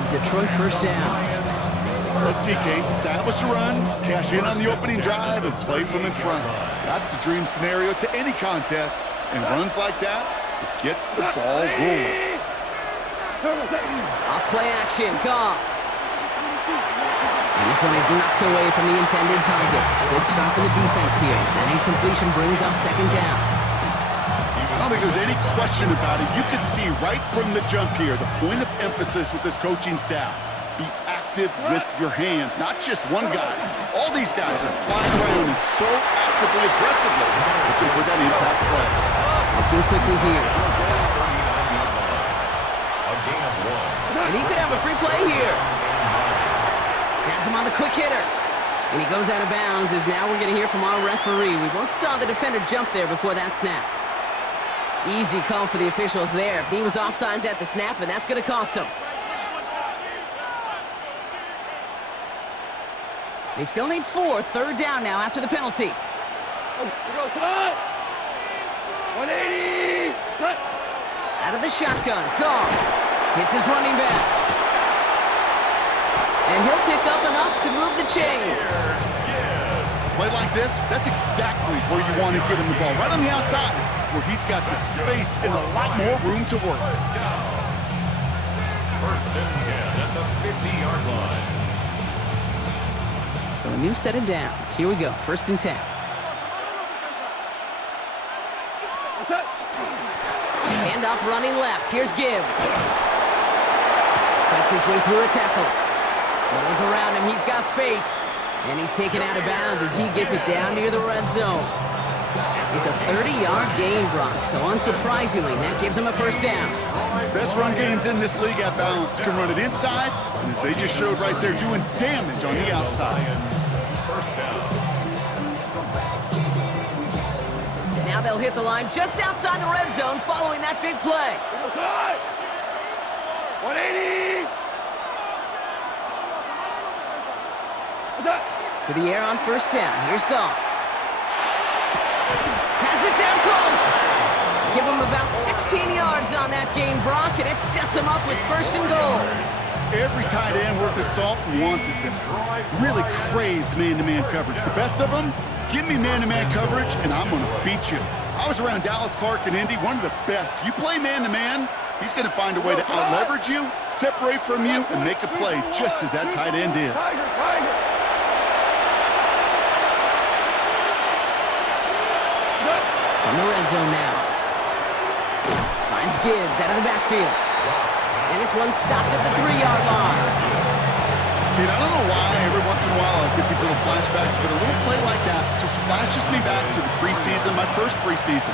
a Detroit first down. Let's see, Kate. Establish a run, cash in on the opening drive, and play from in front. That's the dream scenario to any contest, and runs like that, it gets the ball rolling. Off play action, Goff. And this one is knocked away from the intended target. Good start from the defense here as that incompletion brings up second down. I don't think there's any question about it. You could see right from the jump here the point of emphasis with this coaching staff. Be active with your hands, not just one guy. All these guys are flying around and so actively, aggressively looking for that impact play. Looking quickly here. And he could have a free play here. Has him on the quick hitter. And he goes out of bounds as now we're going to hear from our referee. We both saw the defender jump there before that snap. Easy call for the officials there. He was offsides at the snap, and that's going to cost him. They still need 4. Third down now after the penalty. 180. Out of the shotgun. Goff hits his running back. And he'll pick up enough to move the chains. Play like this, that's exactly where you want to get him the ball. Right on the outside, where he's got the space and a lot more room to work. First and 10 at the 50-yard line. So a new set of downs. Here we go. First and 10. Handoff running left. Here's Gibbs. Fights his way through a tackle. No one's around him. He's got space. And he's taken out of bounds as he gets it down near the red zone. It's a 30-yard gain, Brock. So unsurprisingly, that gives him a first down. Best run games in this league at balance. Can run it inside, and as they just showed right there, doing damage on the outside. First down. Now they'll hit the line just outside the red zone following that big play. 180. To the air on first down. Here's Goff. Has it down close. Give him about 16 yards on that gain, Brock, and it sets him up with first and goal. Every tight end worth his salt wanted this. Really crazed man-to-man coverage. The best of them, give me man-to-man coverage, and I'm going to beat you. I was around Dallas Clark and Indy, one of the best. You play man-to-man, he's going to find a way to out-leverage you, separate from you, and make a play just as that tight end did. In the red zone now. Finds Gibbs out of the backfield. And this one's stopped at the 3-yard line. Kid, I don't know why every once in a while I get these little flashbacks, but a little play like that just flashes me back to the preseason, my first preseason.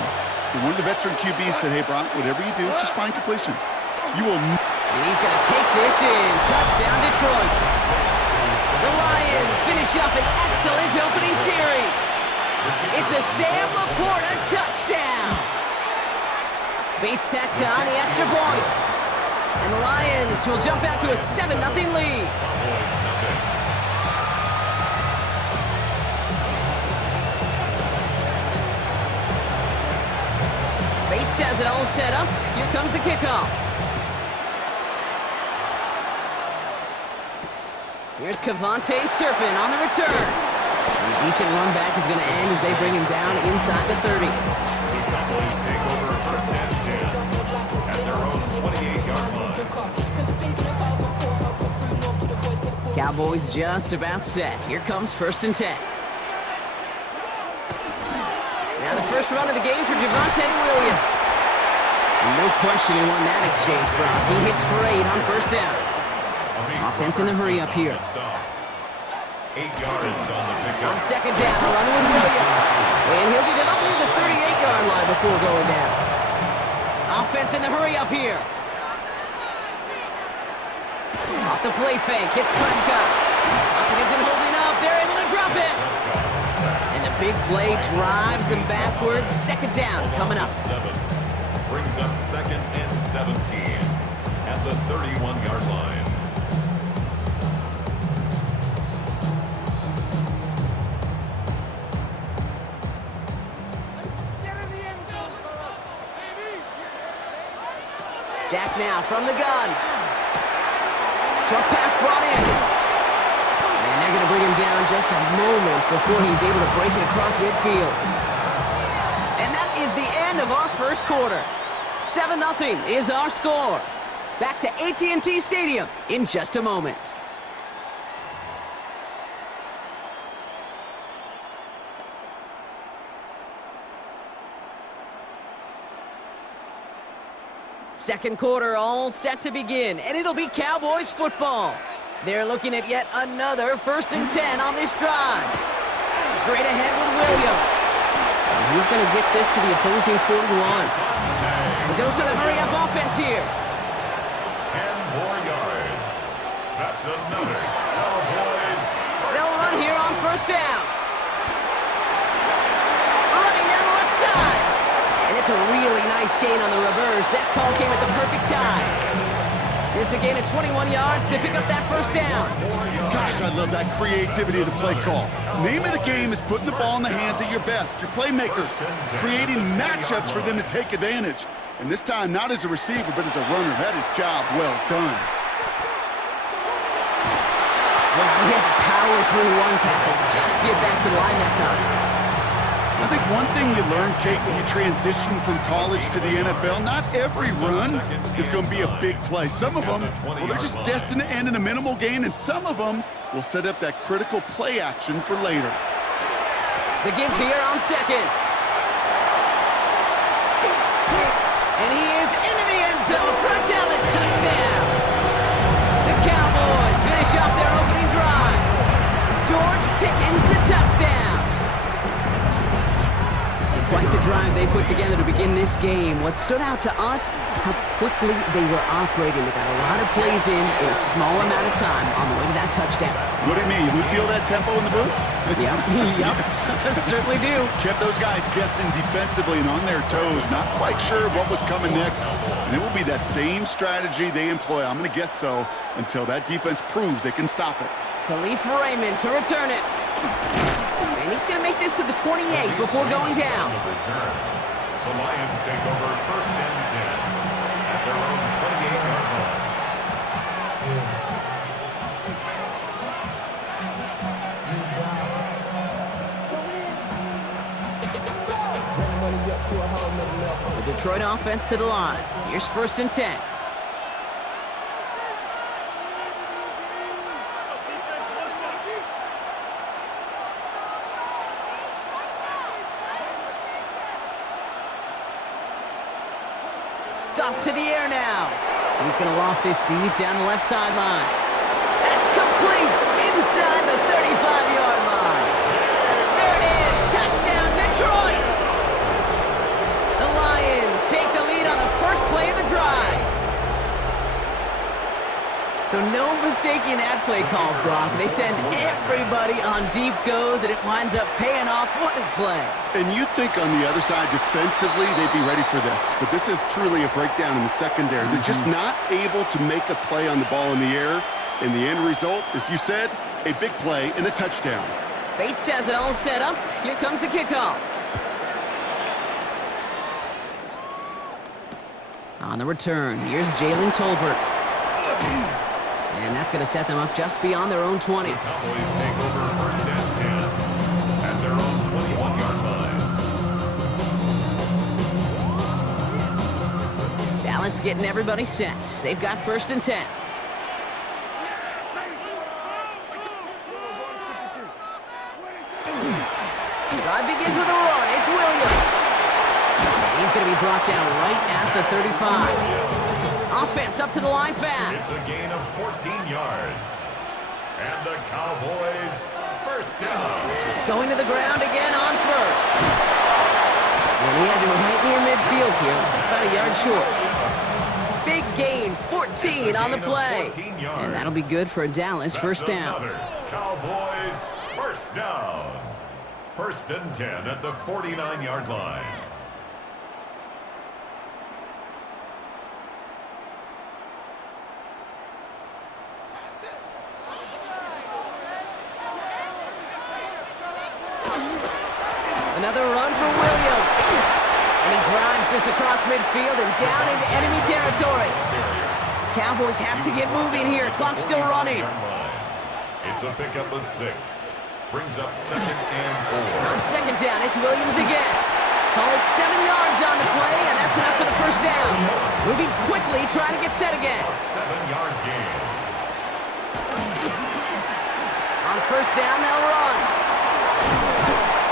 And one of the veteran QBs said, hey, Brock, whatever you do, just find completions. You will... And he's going to take this in. Touchdown, Detroit. The Lions finish up an excellent opening series. It's a Sam Laporta touchdown. Bates tacks on the extra point. And the Lions will jump out to a 7-0 lead. Bates has it all set up. Here comes the kickoff. Here's Kevontae Turpin on the return. And a decent run back is going to end as they bring him down inside the 30. The Cowboys take over first and 10 at their own 28-yard line. Cowboys just about set. Here comes first and 10. Now the first run of the game for Javonte Williams. No question he won that exchange, Brock. He hits for 8 on first down. Offense in the hurry up here. 8 yards on the pickup. On second down, a run with Williams. And he'll get it up near the 38-yard line before going down. Offense in the hurry up here. Off the play fake, hits Prescott. Pocket isn't holding up, they're able to drop it. And the big play drives them backwards. Second down coming up. Brings up second and 17 at the 31-yard line. Dak now from the gun. Short pass brought in. And they're going to bring him down just a moment before he's able to break it across midfield. And that is the end of our first quarter. 7-0 is our score. Back to AT&T Stadium in just a moment. Second quarter all set to begin, and it'll be Cowboys football. They're looking at yet another 1st and 10 on this drive. Straight ahead with Williams. And he's going to get this to the opposing 41. But don't start a hurry-up offense here. 10 more yards. That's another Cowboys. They'll run here on 1st down. Running down the left side. And it's a really nice gain on the reverse. That call came at the perfect time. It's a gain of 21 yards to pick up that 1st down. Gosh, I love that creativity of the play call. Name of the game is putting the ball in the hands of your best, your playmakers, creating matchups for them to take advantage. And this time, not as a receiver, but as a runner. That is job well done. Well, he had to power through one tackle just to get back to the line that time. I think one thing you learn, Kate, when you transition from college to the NFL, not every run is going to be a big play. Some of them, well, they're just destined to end in a minimal gain, and some of them will set up that critical play action for later. The give here on 2nd. And he is into the end zone for a Dallas touchdown. The Cowboys finish off their opening drive. George Pickens the touchdown. Quite the drive they put together to begin this game. What stood out to us, how quickly they were operating. They got a lot of plays in a small amount of time on the way to that touchdown. What do you mean? We feel that tempo in the booth? Yep, certainly do. Kept those guys guessing defensively and on their toes, not quite sure what was coming next. And it will be that same strategy they employ, I'm going to guess so, until that defense proves they can stop it. Khalif Raymond to return it. And he's going to make this to the 28 before going down. The Lions take over 1st and 10 at their own 28-yard line. The Detroit offense to the line. Here's 1st and 10. Off to the air now. He's going to loft this deep down the left sideline. That's complete inside the 35-yard line. There it is. Touchdown, Detroit. The Lions take the lead on the first play of the drive. So no mistaking that play call, Brock. They send everybody on deep goes, and it winds up paying off. What a play. And you'd think on the other side, defensively, they'd be ready for this. But this is truly a breakdown in the secondary. They're just not able to make a play on the ball in the air. And the end result, as you said, a big play and a touchdown. Bates has it all set up. Here comes the kickoff. On the return, here's Jalen Tolbert. And that's going to set them up just beyond their own 20. The Cowboys take over 1st and 10 at their own 21-yard line. Dallas getting everybody set. They've got 1st and 10. Drive begins with a run. It's Williams. And he's going to be brought down right at the 35. Offense up to the line fast. It's a gain of 14 yards. And the Cowboys 1st down. Going to the ground again on 1st. And he has it right near midfield here. It's about a yard short. Big gain, 14 on the play. And that'll be good for a Dallas 1st down. Cowboys 1st down. 1st and 10 at the 49-yard line. Another run for Williams. And he drives this across midfield and down into enemy territory. Cowboys have to get moving here. Clock's still running. It's a pickup of 6. Brings up 2nd and 4. On 2nd down, it's Williams again. Call it 7 yards on the play, and that's enough for the first down. Moving quickly, trying to get set again. A 7-yard gain. On 1st down, they'll run.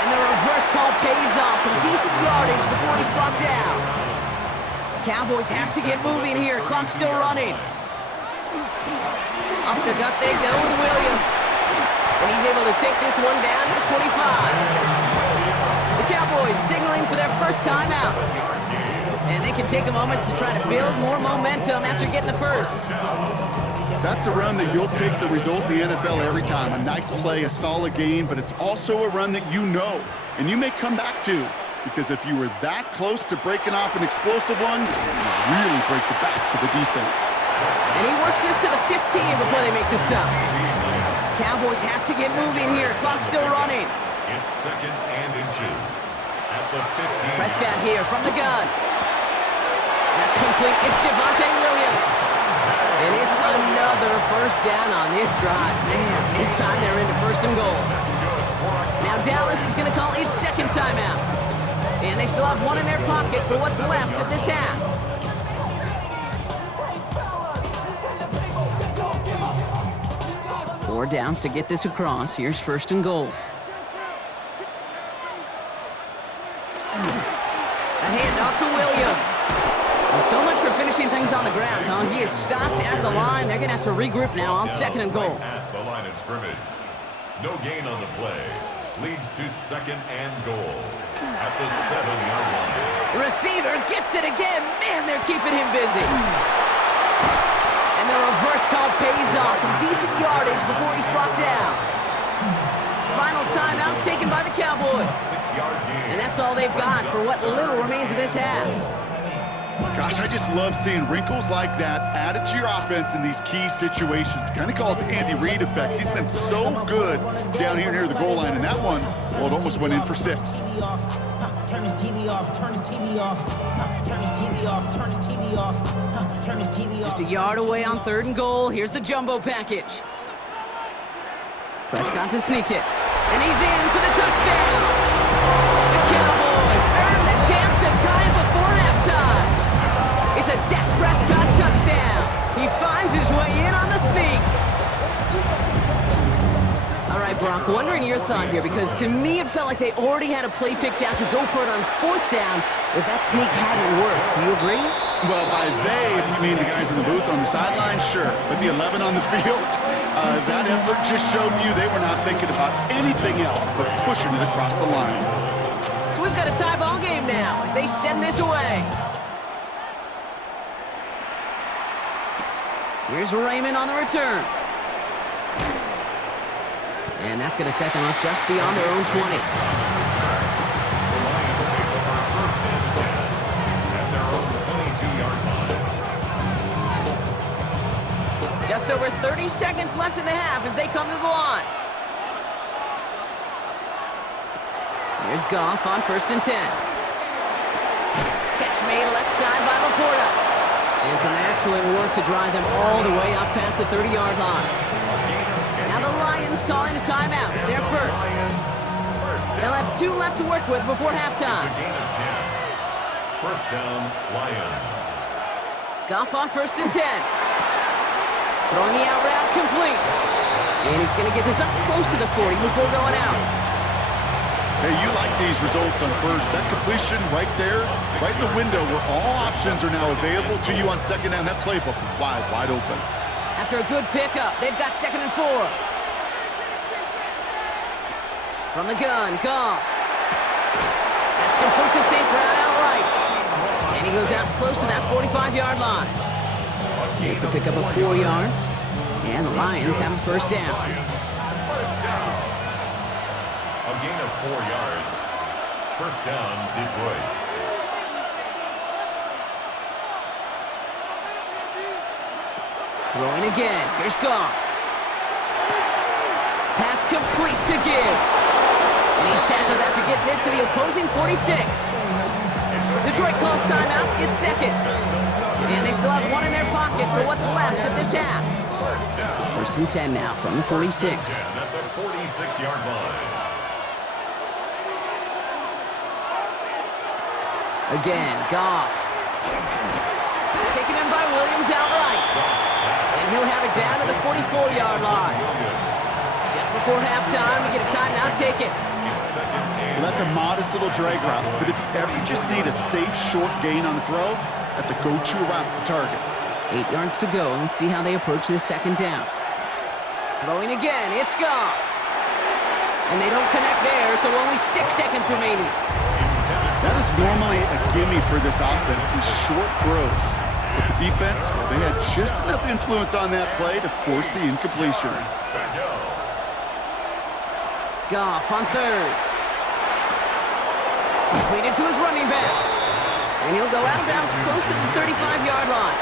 And the reverse call pays off. Some decent yardage before he's brought down. Cowboys have to get moving here. Clock's still running. Up the gut they go with Williams. And he's able to take this one down to the 25. The Cowboys signaling for their first time out. And they can take a moment to try to build more momentum after getting the first. That's a run that you'll take the result in the NFL every time. A nice play, a solid game, but it's also a run that you know, and you may come back to, because if you were that close to breaking off an explosive one, it would really break the backs of the defense. And he works this to the 15 before they make the stop. Cowboys have to get moving here. Clock's still running. It's 2nd and inches at the 15. Prescott here from the gun. That's complete. It's Javonte Williams. And it's another first down on this drive. Man, this time they're into 1st and goal. Now Dallas is going to call its 2nd timeout. And they still have one in their pocket for what's left of this half. Four downs to get this across. Here's 1st and goal. A handoff to Williams. Well, so much for finishing things on the ground, huh? He is stopped at the line. They're going to have to regroup now on 2nd and goal. At the line of scrimmage. No gain on the play. Leads to 2nd and goal at the 7-yard line. Receiver gets it again. Man, they're keeping him busy. And the reverse call pays off. Some decent yardage before he's brought down. Final timeout taken by the Cowboys. 6-yard gain. And that's all they've got for what little remains of this half. Gosh, I just love seeing wrinkles like that added to your offense in these key situations. Kind of call it the Andy Reid effect. He's been so good down here near the goal line, and that one, well, it almost went in for 6. Turn his TV off, turn his TV off, turn his TV off, turn his TV off, turn his TV off. Just a yard away on 3rd and goal. Here's the jumbo package. Prescott to sneak it. And he's in for the touchdown. The Cowboys earn the chance to tie it before halftime. It's a Dak Prescott touchdown. He finds his way in on the sneak. All right, Brock, wondering your thought here, because to me it felt like they already had a play picked out to go for it on 4th down if that sneak hadn't worked. Do you agree? Well, by they, if you mean the guys in the booth on the sideline, sure. But the 11 on the field, that effort just showed you they were not thinking about anything else but pushing it across the line. So we've got a tie ball game now as they send this away. Here's Raymond on the return. And that's going to set them up just beyond their own 20. The Lions take over 1st and 10 at their own 22-yard line. Just over 30 seconds left in the half as they come to the line. Here's Goff on 1st and 10. Catch made left side by Laporta. And some excellent work to drive them all the way up past the 30-yard line. Now the Lions calling a timeout. It's their first. They'll have 2 left to work with before halftime. It's a gain of 10. 1st down, Lions. Goff on 1st and 10. Throwing the out route complete. And he's going to get this up close to the 40 before going out. Hey, you like these results on 1st. That completion right there, right in the window where all options are now available to you on 2nd down. That playbook wide open. After a good pickup, they've got 2nd and 4. From the gun, Goff. That's complete to St. Brown outright. And he goes out close to that 45-yard line. It's a pickup of 4 yards. And the Lions have a 1st down. First down. A gain of 4 yards. 1st down, Detroit. Throwing again. Here's Goff. Pass complete to Gibbs. And he's tackled after getting this to the opposing 46. It's Detroit calls timeout. It's second. And they still have one in their pocket for what's left of this half. First and 10 now from the 46. At the 46-yard line. Again, Goff. Taken in by Williams outright. And he'll have it down to the 44-yard line. Just before halftime, we get a timeout taken. Well, that's a modest little drag route, but if you ever just need a safe, short gain on the throw, that's a go-to route to target. 8 yards to go. Let's see how they approach this second down. Throwing again, it's Goff. And they don't connect there, so only 6 seconds remaining. That is normally a gimme for this offense, these short throws. But the defense, well, they had just enough influence on that play to force the incompletion. Goff on third. Completed to his running back. And he'll go out of bounds close to the 35-yard line.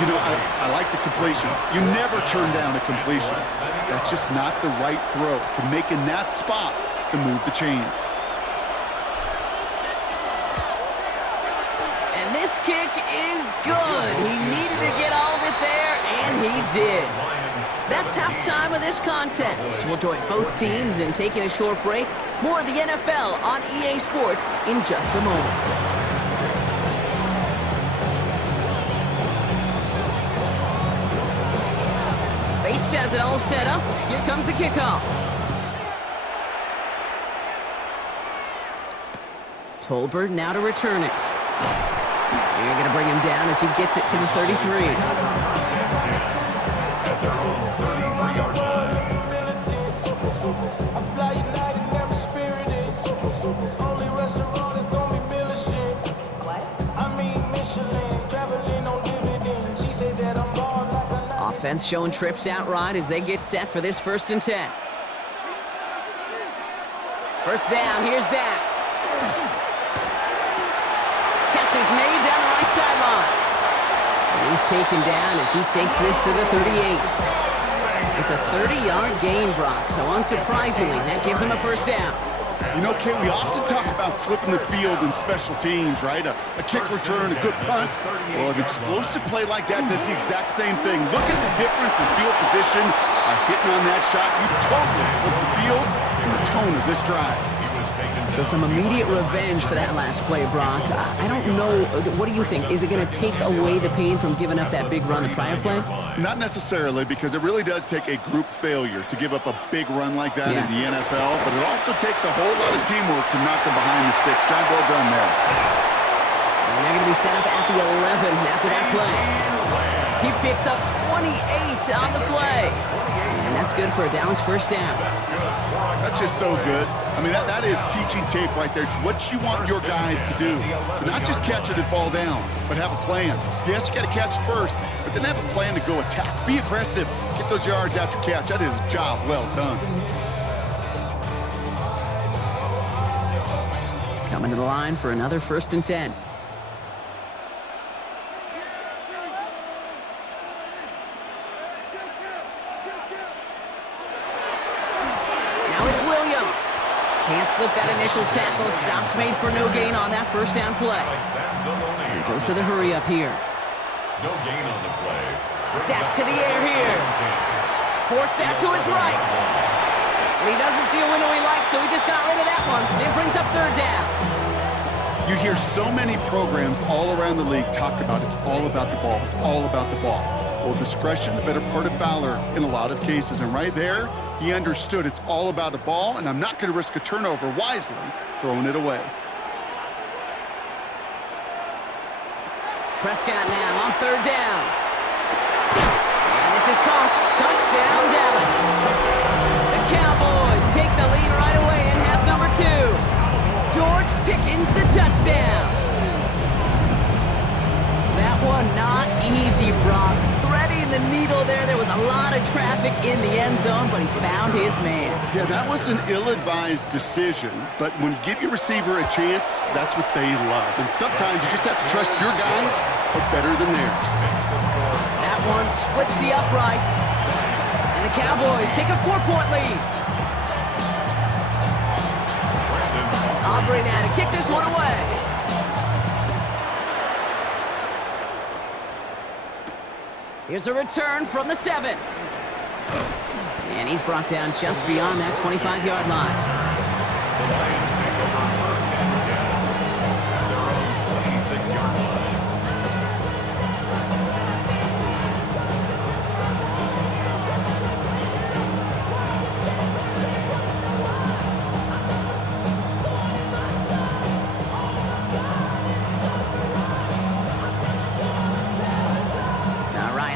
You know, I like the completion. You never turn down a completion. That's just not the right throw to make in that spot to move the chains. And this kick is good. He needed to get all of it there, and he did. That's halftime of this contest. We'll join both teams in taking a short break. More of the NFL on EA Sports in just a moment. Bates has it all set up. Here comes the kickoff. Tolbert now to return it. You're going to bring him down as he gets it to the 33. Offense showing trips outright as they get set for this 1st and 10. First down, here's Dak. Catch is made down the right sideline. And he's taken down as he takes this to the 38. It's a 30-yard gain, Brock, so unsurprisingly, that gives him a first down. You know, Kate, we often talk about flipping the field in special teams, right? A kick return, a good punt. Well, an explosive play like that does the exact same thing. Look at the difference in field position by hitting on that shot. You've totally flipped the field and the tone of this drive. So some immediate revenge for that last play, Brock. I don't know. What do you think? Is it going to take away the pain from giving up that big run the prior play? Not necessarily, because it really does take a group failure to give up a big run like that in the NFL, but it also takes a whole lot of teamwork to knock them behind the sticks. Job well done there. And they're going to be set up at the 11 after that play. He picks up 28 on the play. And that's good for a Dallas first down. That's just so good. I mean, that is teaching tape right there. It's what you want your guys to do. To not just catch it and fall down, but have a plan. Yes, you got to catch it first, but then have a plan to go attack. Be aggressive. Get those yards after catch. That is a job well done. Coming to the line for another 1st and 10. Can't slip that initial tackle. Stops made for no gain on that first down play. And goes to the hurry up here. No gain on the play. Dak to the air here. Force that to his right. And he doesn't see a window he likes, so he just got rid of that one. And brings up 3rd down. You hear so many programs all around the league talk about it's all about the ball. It's all about the ball. Well, discretion, the better part of valor in a lot of cases. And right there, he understood it's all about the ball, and I'm not going to risk a turnover wisely throwing it away. Prescott now on 3rd down. And this is Cox. Touchdown, Dallas. The Cowboys take the lead right away in half number 2. George Pickens, the touchdown. That one not easy, Brock. Threading the needle there. There was a lot of traffic in the end zone, but he found his man. Yeah, that was an ill-advised decision, but when you give your receiver a chance, that's what they love. And sometimes you just have to trust your guys are better than theirs. That one splits the uprights. And the Cowboys take a 4-point lead. Aubrey now to kick this one away. Here's a return from the 7. And he's brought down just beyond that 25-yard line. The Lions take over first and 10 at their own 26-yard line.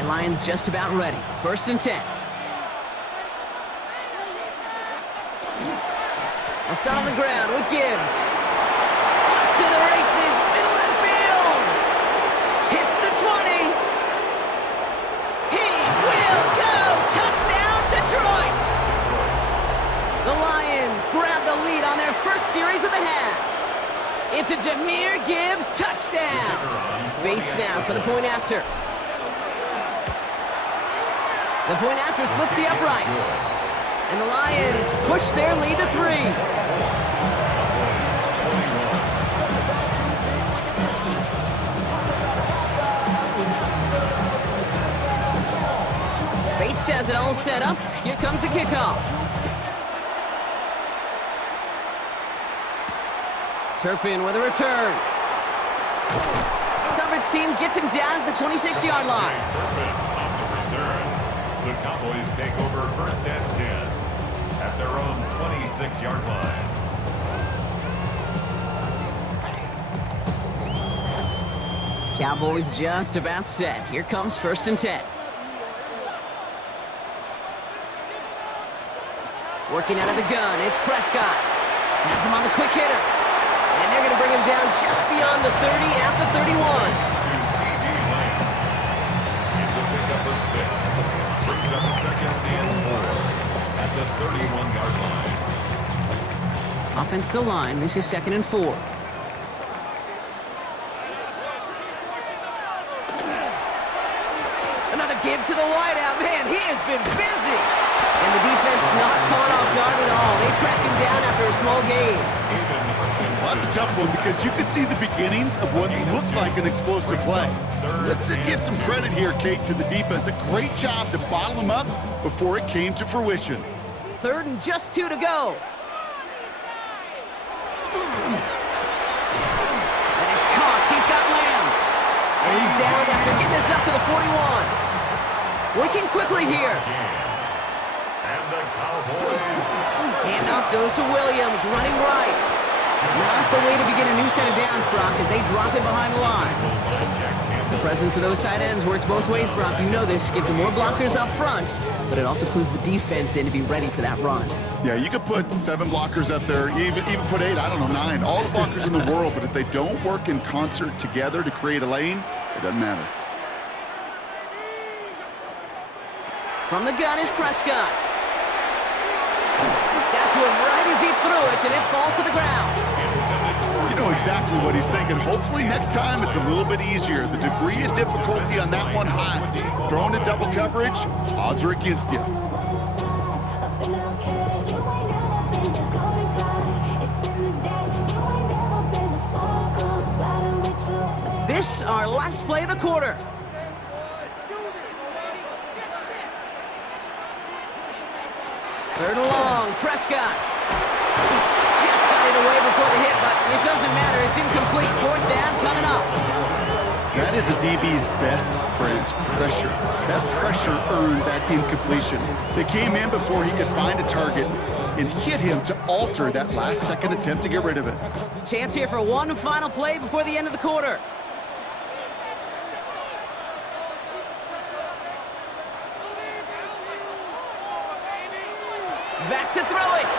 Lions just about ready. First and 10. They'll start on the ground with Gibbs. Off to the races, middle of the field. Hits the 20. He will go. Touchdown, Detroit. The Lions grab the lead on their first series of the half. It's a Jahmyr Gibbs touchdown. Bates now for the point after. The point after splits the uprights. And the Lions push their lead to 3. Bates has it all set up. Here comes the kickoff. Turpin with a return. Coverage team gets him down at the 26-yard line. The Cowboys take over first and 10 at their own 26-yard line. Cowboys just about set. Here comes first and 10. Working out of the gun, it's Prescott. Has him on the quick hitter. And they're going to bring him down just beyond the 30 at the 31. To C.D. Lamb. It's a pickup of 6. Brings up second and 4 at the 31-yard line. Offense to line. This is second and 4. Another give to the wideout. Man, he has been busy. And the defense not caught off guard at all. They track him down after a small gain. Well, that's a tough one because you could see the beginnings of what looked like an explosive play. Let's give some credit here, Kate, to the defense. A great job to bottle him up before it came to fruition. Third and just 2 to go. And he's caught. He's got Lamb. And he's down after getting this up to the 41. Working quickly here. And the Cowboys. Handoff goes to Williams, running right. Not the way to begin a new set of downs, Brock, as they drop it behind the line. The presence of those tight ends works both ways, Brock. You know this. Gives them more blockers up front, but it also clues the defense in to be ready for that run. Yeah, you could put 7 blockers up there, even put 8, I don't know, 9. All the blockers in the world, but if they don't work in concert together to create a lane, it doesn't matter. From the gun is Prescott. Got to him right as he threw it, and it falls to the ground. You know exactly what he's thinking. Hopefully next time it's a little bit easier. The degree of difficulty on that one high. Throwing to double coverage, odds are against you. This our last play of the quarter. Third and long, Prescott. Just got it away before the hit, but it doesn't matter. It's incomplete. 4th down coming up. That is a DB's best friend, pressure. That pressure earned that incompletion. They came in before he could find a target and hit him to alter that last-second attempt to get rid of it. Chance here for one final play before the end of the quarter. Back to throw it.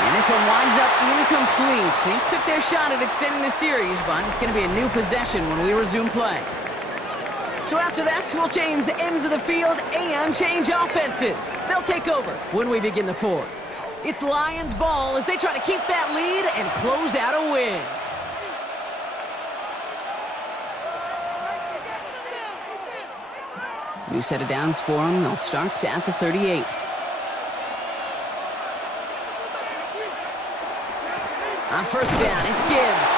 And this one winds up incomplete. They took their shot at extending the series, but it's going to be a new possession when we resume play. So after that, we'll change the ends of the field and change offenses. They'll take over when we begin the 4th. It's Lions ball as they try to keep that lead and close out a win. New set of downs for them. They'll start at the 38. On first down, it's Gibbs.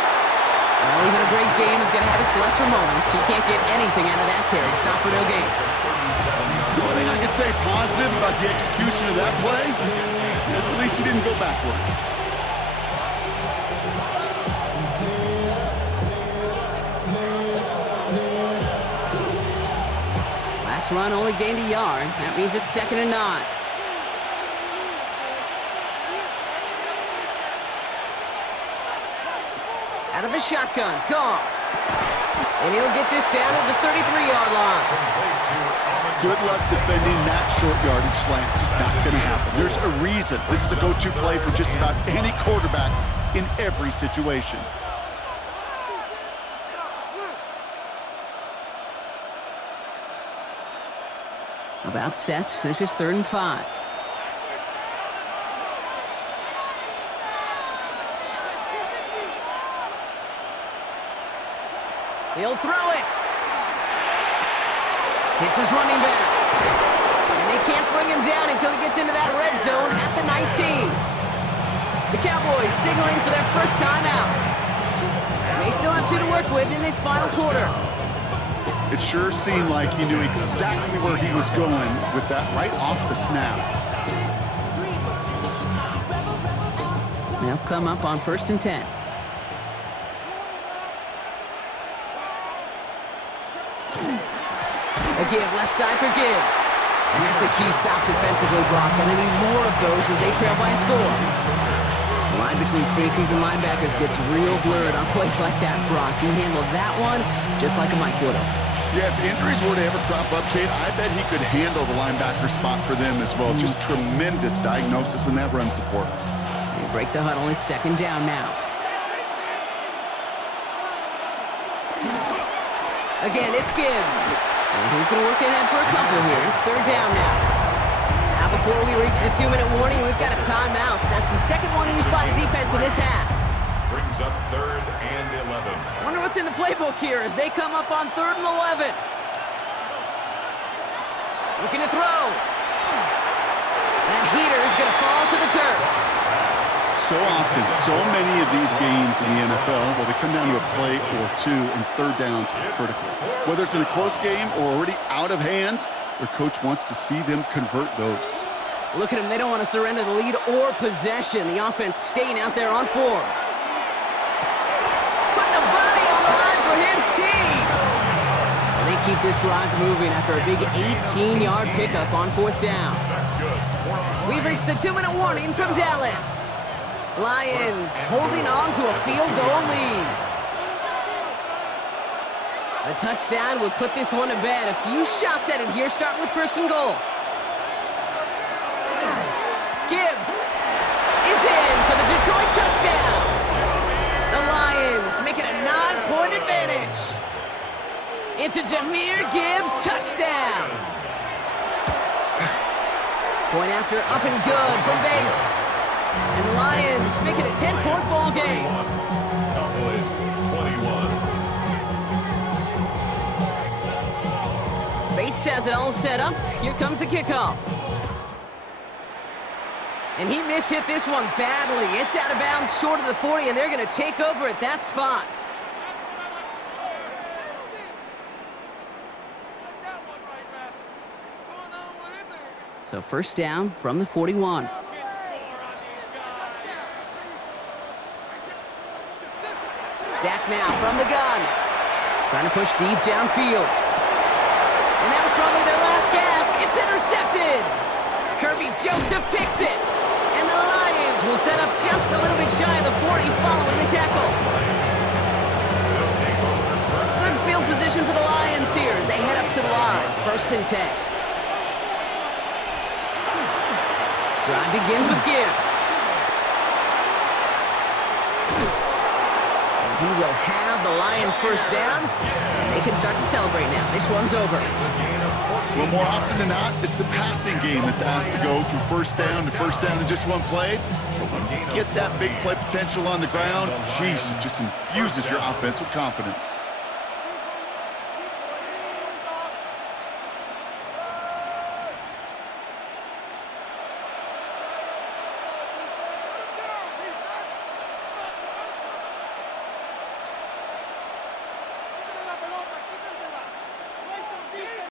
Well, even a great game is going to have its lesser moments. You can't get anything out of that carry. Stop for no gain. The only thing I can say positive about the execution of that play is at least he didn't go backwards. Last run only gained a yard. That means it's 2nd and 9. Out of the shotgun, Goff. And he'll get this down to the 33-yard line. Good luck defending that short yardage slant. Just not going to happen. There's a reason. This is a go-to play for just about any quarterback in every situation. About set. This is 3rd and 5. He'll throw it. Hits his running back. And they can't bring him down until he gets into that red zone at the 19. The Cowboys signaling for their first time out. They still have 2 to work with in this final quarter. It sure seemed like he knew exactly where he was going with that right off the snap. They'll come up on 1st and 10. A give left side for Gibbs. And that's a key stop defensively, Brock. And they need more of those as they trail by a score. The line between safeties and linebackers gets real blurred on plays like that, Brock. He handled that one just like a Mike would have. Yeah, if injuries were to ever crop up, Kate, I bet he could handle the linebacker spot for them as well. Just tremendous diagnosis in that run support. They break the huddle. It's 2nd down now. Again, it's Gibbs. And he's going to work ahead for a couple here. It's 3rd down now. Now before we reach the 2-minute warning, we've got a timeout. That's the second one used by the defense in this half. Brings up 3rd and 11. Wonder what's in the playbook here as they come up on 3rd and 11. Looking to throw. That heater is going to fall to the turf. So often, so many of these games in the NFL, well, they come down to a play or two, and 3rd downs are critical. Whether it's in a close game or already out of hand, their coach wants to see them convert those. Look at them. They don't want to surrender the lead or possession. The offense staying out there on 4. Put the body on the line for his team. So they keep this drive moving after a big 18-yard pickup on 4th down. We've reached the 2-minute warning from Dallas. Lions holding on to a field goal lead. A touchdown will put this one to bed. A few shots at it here, starting with 1st and goal. Gibbs is in for the Detroit touchdown. The Lions make it a 9-point advantage. It's a Jahmyr Gibbs touchdown. Point after up and good from Bates. And the Lions make it a 10-point ball game. Cowboys 21. Bates has it all set up. Here comes the kickoff. And he mishit this one badly. It's out of bounds short of the 40, and they're going to take over at that spot. So 1st down from the 41. Dak now from the gun. Trying to push deep downfield. And that was probably their last gasp. It's intercepted. Kirby Joseph picks it. And the Lions will set up just a little bit shy of the 40 following the tackle. Good field position for the Lions here as they head up to the line. 1st and 10. Drive begins with Gibbs. He will have the Lions' 1st down, and they can start to celebrate now. This one's over. Well, more often than not, it's the passing game that's asked to go from 1st down to 1st down in just one play. But when you get that big play potential on the ground, geez, it just infuses your offense with confidence.